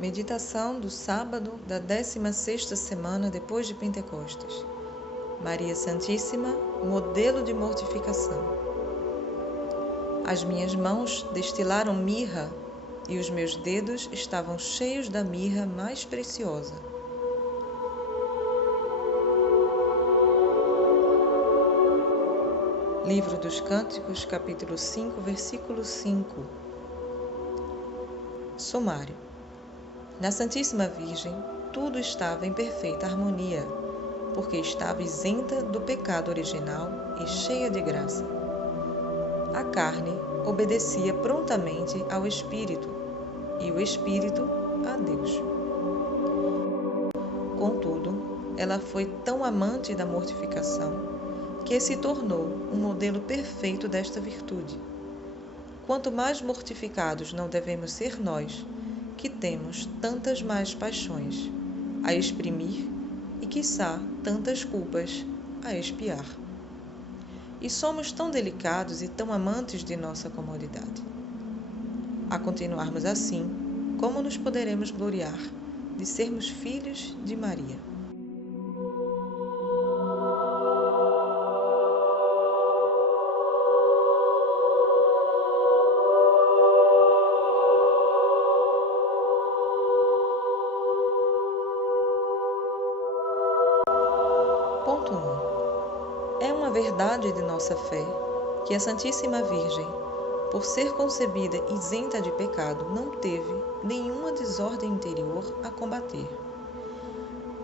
Meditação do sábado da 16ª semana depois de Pentecostes. Maria Santíssima, modelo de mortificação. As minhas mãos destilaram mirra e os meus dedos estavam cheios da mirra mais preciosa. Livro dos Cânticos, capítulo 5, versículo 5. Sumário. Na Santíssima Virgem, tudo estava em perfeita harmonia, porque estava isenta do pecado original e cheia de graça. A carne obedecia prontamente ao Espírito, e o Espírito a Deus. Contudo, ela foi tão amante da mortificação que se tornou um modelo perfeito desta virtude. Quanto mais mortificados não devemos ser nós, que temos tantas mais paixões a exprimir e, quiçá, tantas culpas a expiar. E somos tão delicados e tão amantes de nossa comodidade. A continuarmos assim, como nos poderemos gloriar de sermos filhos de Maria? Ponto 1. É uma verdade de nossa fé que a Santíssima Virgem, por ser concebida isenta de pecado, não teve nenhuma desordem interior a combater.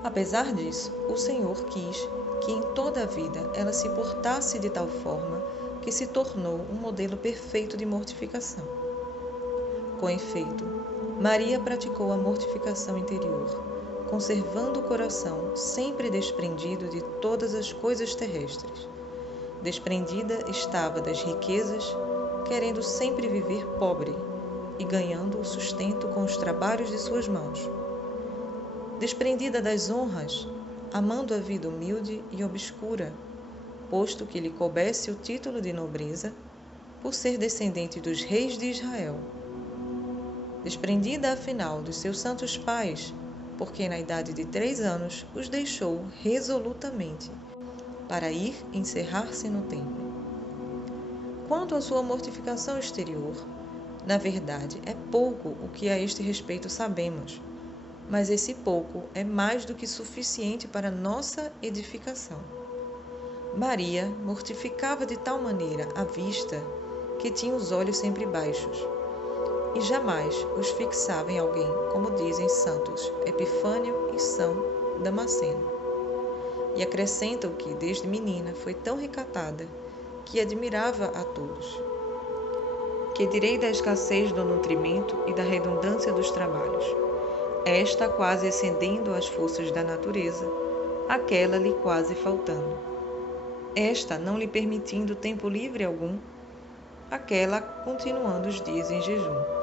Apesar disso, o Senhor quis que em toda a vida ela se portasse de tal forma que se tornou um modelo perfeito de mortificação. Com efeito, Maria praticou a mortificação interior, conservando o coração sempre desprendido de todas as coisas terrestres. Desprendida estava das riquezas, querendo sempre viver pobre e ganhando o sustento com os trabalhos de suas mãos. Desprendida das honras, amando a vida humilde e obscura, posto que lhe coubesse o título de nobreza, por ser descendente dos reis de Israel. Desprendida, afinal, dos seus santos pais, porque na idade de 3 anos os deixou resolutamente para ir encerrar-se no templo. Quanto à sua mortificação exterior, na verdade é pouco o que a este respeito sabemos, mas esse pouco é mais do que suficiente para nossa edificação. Maria mortificava de tal maneira a vista que tinha os olhos sempre baixos, e jamais os fixava em alguém, como dizem santos Epifânio e São Damasceno. E acrescentam que, desde menina, foi tão recatada que admirava a todos. Que direi da escassez do nutrimento e da redundância dos trabalhos? Esta quase excedendo as forças da natureza, aquela lhe quase faltando. Esta não lhe permitindo tempo livre algum, aquela continuando os dias em jejum.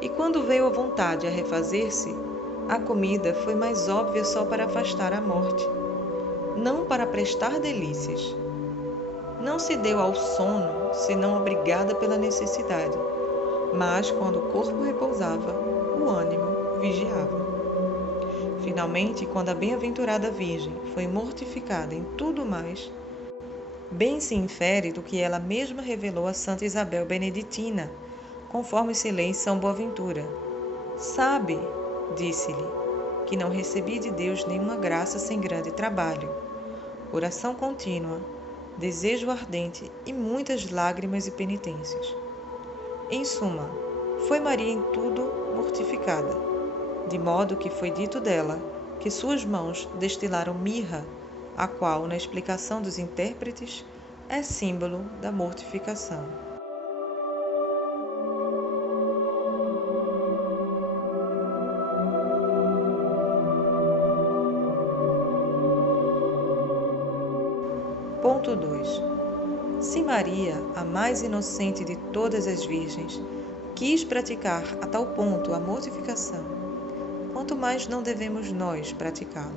E quando veio a vontade a refazer-se, a comida foi mais óbvia só para afastar a morte, não para prestar delícias. Não se deu ao sono, senão obrigada pela necessidade, mas quando o corpo repousava, o ânimo vigiava. Finalmente, quando a bem-aventurada Virgem foi mortificada em tudo mais, bem se infere do que ela mesma revelou a Santa Isabel Beneditina, conforme se lê em São Boaventura. Sabe, disse-lhe, que não recebi de Deus nenhuma graça sem grande trabalho, oração contínua, desejo ardente e muitas lágrimas e penitências. Em suma, foi Maria em tudo mortificada, de modo que foi dito dela que suas mãos destilaram mirra, a qual, na explicação dos intérpretes, é símbolo da mortificação. Ponto 2. Se Maria, a mais inocente de todas as virgens, quis praticar a tal ponto a mortificação, quanto mais não devemos nós praticá-la?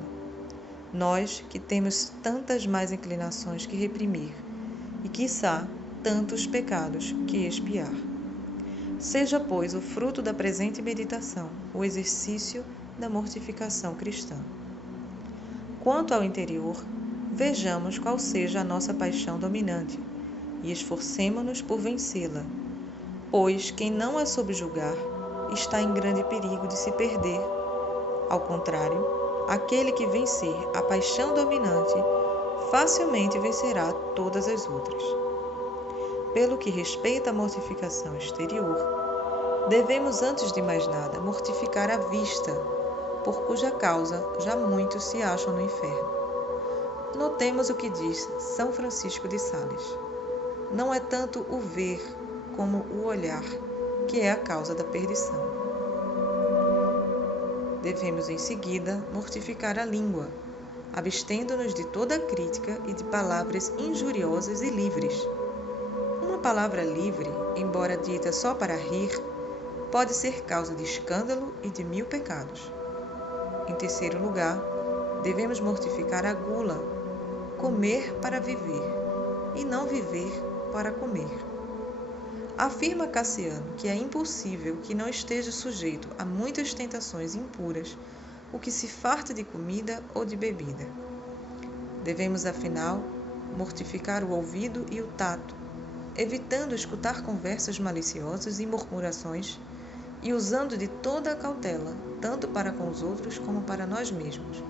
Nós que temos tantas mais inclinações que reprimir e, quiçá, tantos pecados que expiar. Seja, pois, o fruto da presente meditação o exercício da mortificação cristã. Quanto ao interior, vejamos qual seja a nossa paixão dominante e esforcemo-nos por vencê-la, pois quem não a subjugar está em grande perigo de se perder. Ao contrário, aquele que vencer a paixão dominante facilmente vencerá todas as outras. Pelo que respeita à mortificação exterior, devemos, antes de mais nada, mortificar a vista, por cuja causa já muitos se acham no inferno. Notemos o que diz São Francisco de Sales. Não é tanto o ver como o olhar que é a causa da perdição. Devemos, em seguida, mortificar a língua, abstendo-nos de toda crítica e de palavras injuriosas e livres. Uma palavra livre, embora dita só para rir, pode ser causa de escândalo e de 1000 pecados. Em terceiro lugar, devemos mortificar a gula, comer para viver, e não viver para comer. Afirma Cassiano que é impossível que não esteja sujeito a muitas tentações impuras o que se farta de comida ou de bebida. Devemos, afinal, mortificar o ouvido e o tato, evitando escutar conversas maliciosas e murmurações, e usando de toda a cautela, tanto para com os outros como para nós mesmos,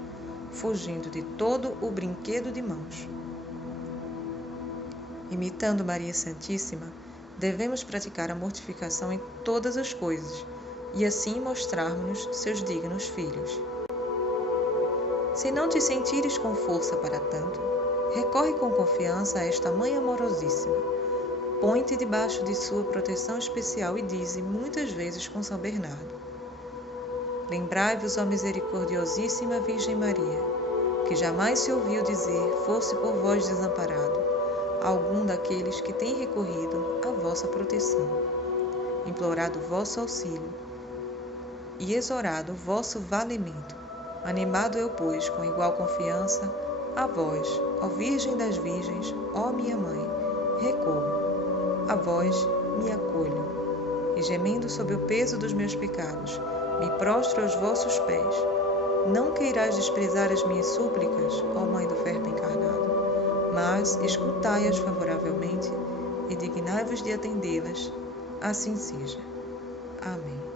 fugindo de todo o brinquedo de mãos. Imitando Maria Santíssima, devemos praticar a mortificação em todas as coisas, e assim mostrarmos-nos seus dignos filhos. Se não te sentires com força para tanto, recorre com confiança a esta Mãe amorosíssima. Põe-te debaixo de sua proteção especial e dize muitas vezes com São Bernardo: lembrai-vos, ó misericordiosíssima Virgem Maria, que jamais se ouviu dizer fosse por vós desamparado algum daqueles que têm recorrido à vossa proteção, implorado vosso auxílio e exorado vosso valimento. Animado eu, pois, com igual confiança, a vós, ó Virgem das Virgens, ó minha Mãe, recorro. A vós me acolho, e gemendo sob o peso dos meus pecados, me prostro aos vossos pés. Não queirais desprezar as minhas súplicas, ó Mãe do Verbo encarnado, mas escutai-as favoravelmente e dignai-vos de atendê-las. Assim seja. Amém.